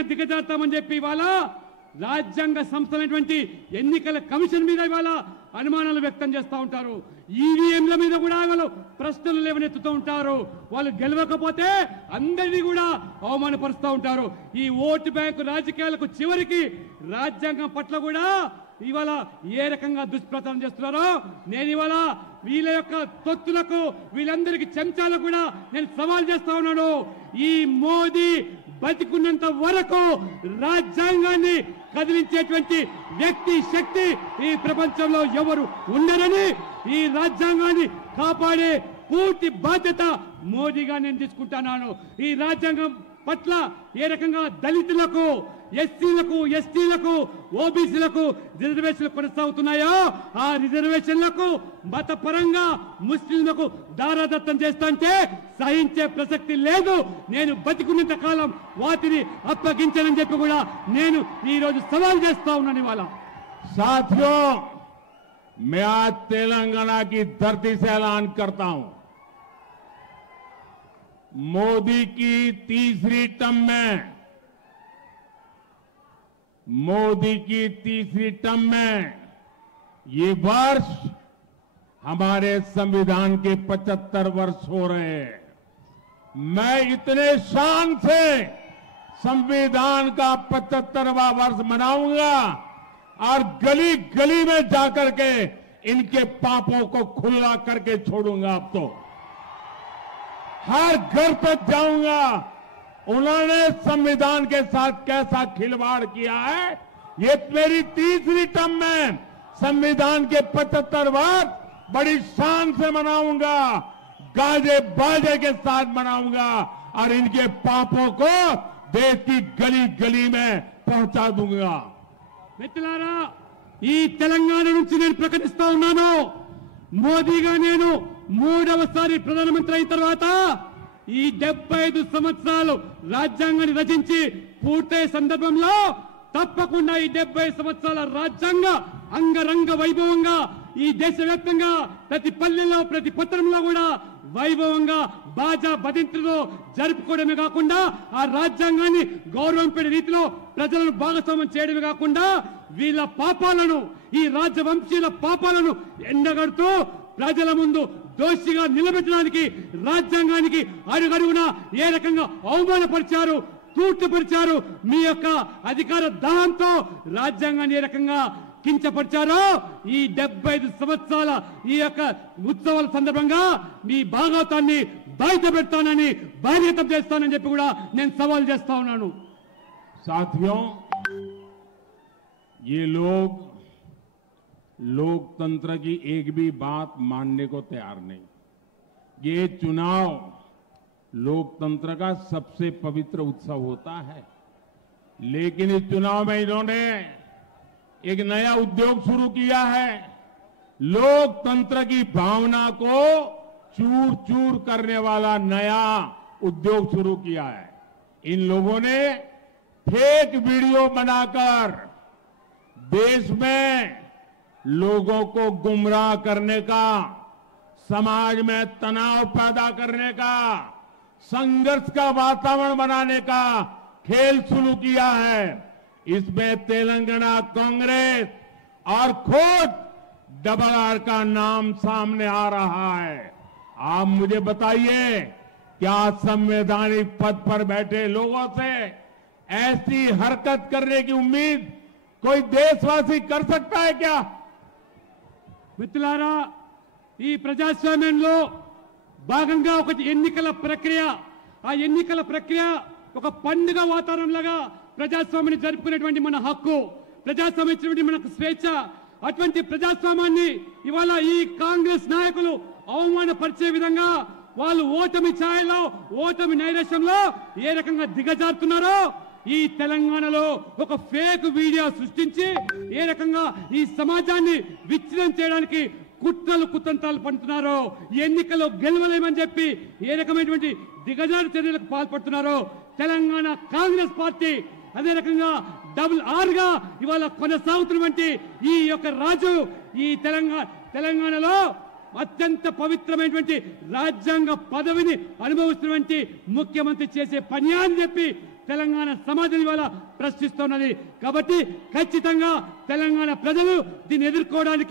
ఎక్కడికైనా దిగజారుతామని చెప్పి ఇవాళ రాజ్యాంగ సంస్థలైనటువంటి ఎన్నికల కమిషన్ మీద ఇవాళ అనుమానాలు వ్యక్తం చేస్తూ ఉంటారు. ఈవీఎంల మీద కూడా వాళ్ళు ప్రశ్నలు లేవనెత్తుతూ ఉంటారు. వాళ్ళు గెలవకపోతే అందరినీ కూడా అవమానపరుస్తూ ఉంటారు. ఈ ఓటు బ్యాంకు రాజకీయాలకు చివరికి రాజ్యాంగం పట్ల కూడా ఇవాళ ఏ రకంగా దుష్ప్రచారం చేస్తున్నారో నేను ఇవాళ వీళ్ళ యొక్క తొత్తులకు వీళ్ళందరికీ చెంచాలకు కూడా నేను సవాల్ చేస్తా ఉన్నాను. ఈ మోదీ బతికున్నంత వరకు రాజ్యాంగాన్ని కదిలించేటువంటి వ్యక్తి శక్తి ఈ ప్రపంచంలో ఎవరు ఉండరని, ఈ రాజ్యాంగాన్ని కాపాడే పూర్తి బాధ్యత మోదీగా నేను తీసుకుంటున్నాను. ఈ రాజ్యాంగం పట్ల ఏ రకంగా దళితులకు, ఎస్సీలకు, ఎస్టీలకు, ఓబీసీలకు రిజర్వేషన్లు కొనసాగుతున్నాయో ఆ రిజర్వేషన్లకు మతపరంగా ముస్లింలకు దారాదత్తం చేస్తుంటే సహించే ప్రసక్తి లేదు. నేను బతికున్నంత కాలం వాటిని అప్పగించనని చెప్పి కూడా నేను ఈ రోజు సవాల్ చేస్తా ఉన్నాను. ఇవాళ साथियों, मैं आज तेलंगाना की धरती से ऐलान करता हूं, मोदी की तीसरी टर्म में, मोदी की तीसरी टर्म में ये वर्ष हमारे संविधान के 75 वर्ष हो रहे हैं। मैं इतने शान से संविधान का 75वां वर्ष मनाऊंगा और गली गली में जाकर के इनके पापों को खुला करके छोड़ूंगा। अब तो हर घर तक जाऊंगा, उन्होंने संविधान के साथ कैसा खिलवाड़ किया है। ये मेरी तीसरी टर्म में संविधान के 75 वर्ष बड़ी शान से मनाऊंगा, गाजे बाजे के साथ मनाऊंगा और इनके पापों को देश की गली गली में पहुंचा दूंगा। మిత్రులారా, ఈ తెలంగాణ నుంచి నేను ప్రకటిస్తా ఉన్నాను, మోదీగా నేను మూడవసారి ప్రధానమంత్రి అయిన తర్వాత ఈ 75 సంవత్సరాలు రాజ్యాంగాన్ని రచించి పూర్తయ్యే సందర్భంలో తప్పకుండా ఈ 70 సంవత్సరాల రాజ్యాంగ అంగరంగ వైభవంగా ఈ దేశవ్యాప్తంగా ప్రతి పల్లెల్లో ప్రతి పట్టణంలో కూడా వైభవంగా బాజా బదింతులతో జరుపుకోవడమే కాకుండా ఆ రాజ్యాంగాన్ని గౌరవింపే రీతిలో ప్రజలను భాగస్వామ్యం చేయడమే కాకుండా వీళ్ళ పాపాలను, ఈ రాజవంశీయుల పాపాలను ఎండగడుతూ ప్రజల ముందు దోషిగా నిలబెట్టడానికి రాజ్యాంగానికి అడుగడుగునా ఏ రకంగా అవమానపరిచారు, తూర్చుపరిచారు, మీ యొక్క అధికార దాహంతో రాజ్యాంగాన్ని ఏ రకంగా కించపరిచారో ఈ 75 సంవత్సరాల ఈ యొక్క ఉత్సవాల సందర్భంగా మీ భాగవతాన్ని బయట పెడతానని, బహిర్గతం చేస్తానని చెప్పి కూడా నేను సవాల్ చేస్తా ఉన్నాను. साथियों, ये लोग लोकतंत्र की एक भी बात मानने को तैयार नहीं। ये चुनाव लोकतंत्र का सबसे पवित्र उत्सव होता है, लेकिन इस चुनाव में इन्होंने एक नया उद्योग शुरू किया है। लोकतंत्र की भावना को चूर चूर करने वाला नया उद्योग शुरू किया है। इन लोगों ने फेक वीडियो बनाकर देश में लोगों को गुमराह करने का, समाज में तनाव पैदा करने का, संघर्ष का वातावरण बनाने का खेल शुरू किया है। इसमें तेलंगाना कांग्रेस और खुद डबल आर का नाम सामने आ रहा है। आप मुझे बताइए, क्या संवैधानिक पद पर बैठे लोगों से ऐसी हरकत करने की उम्मीद कोई देशवासी कर सकता है क्या? మిత్రులారా, ఈ ప్రజాస్వామ్యంలో భాగంగా ఒకటి ఎన్నికల ప్రక్రియ. ఆ ఎన్నికల ప్రక్రియ ఒక పండుగ వాతావరణంలాగా ప్రజాస్వామ్యాన్ని జరుపుకునేటువంటి మన హక్కు, ప్రజాస్వామ్యం ఇచ్చినటువంటి మనకు స్వేచ్ఛ. అటువంటి ప్రజాస్వామ్యాన్ని ఇవాళ ఈ కాంగ్రెస్ నాయకులు అవమానపరిచే విధంగా వాళ్ళు ఓటమి ఛాయలో, ఓటమి నైరాశ్యంలో ఏ రకంగా దిగజారుతున్నారో ఈ తెలంగాణలో ఒక ఫేక్ వీడియో సృష్టించి ఏ రకంగా ఈ సమాజాన్ని విచ్ఛిన్నం చేయడానికి కుట్రలు కుతంత్రాలు పండుతున్నారో, ఎన్నికల్లో గెలవలేమని చెప్పి ఏ రకమైనటువంటి దిగజారు చర్యలకు పాల్పడుతున్నారో తెలంగాణ కాంగ్రెస్ పార్టీ అదే రకంగా డబుల్ ఆర్ గా ఇవాళ కొనసాగుతున్నటువంటి ఈ యొక్క రాజు ఈ తెలంగాణలో అత్యంత పవిత్రమైనటువంటి రాజ్యాంగ పదవిని అనుభవిస్తున్నటువంటి ముఖ్యమంత్రి చేసే పని అని చెప్పి తెలంగాణ సమాజం ఇవాళ ప్రశ్నిస్తున్నది. కాబట్టి ఖచ్చితంగా తెలంగాణ ప్రజలు దీన్ని ఎదుర్కోవడానికి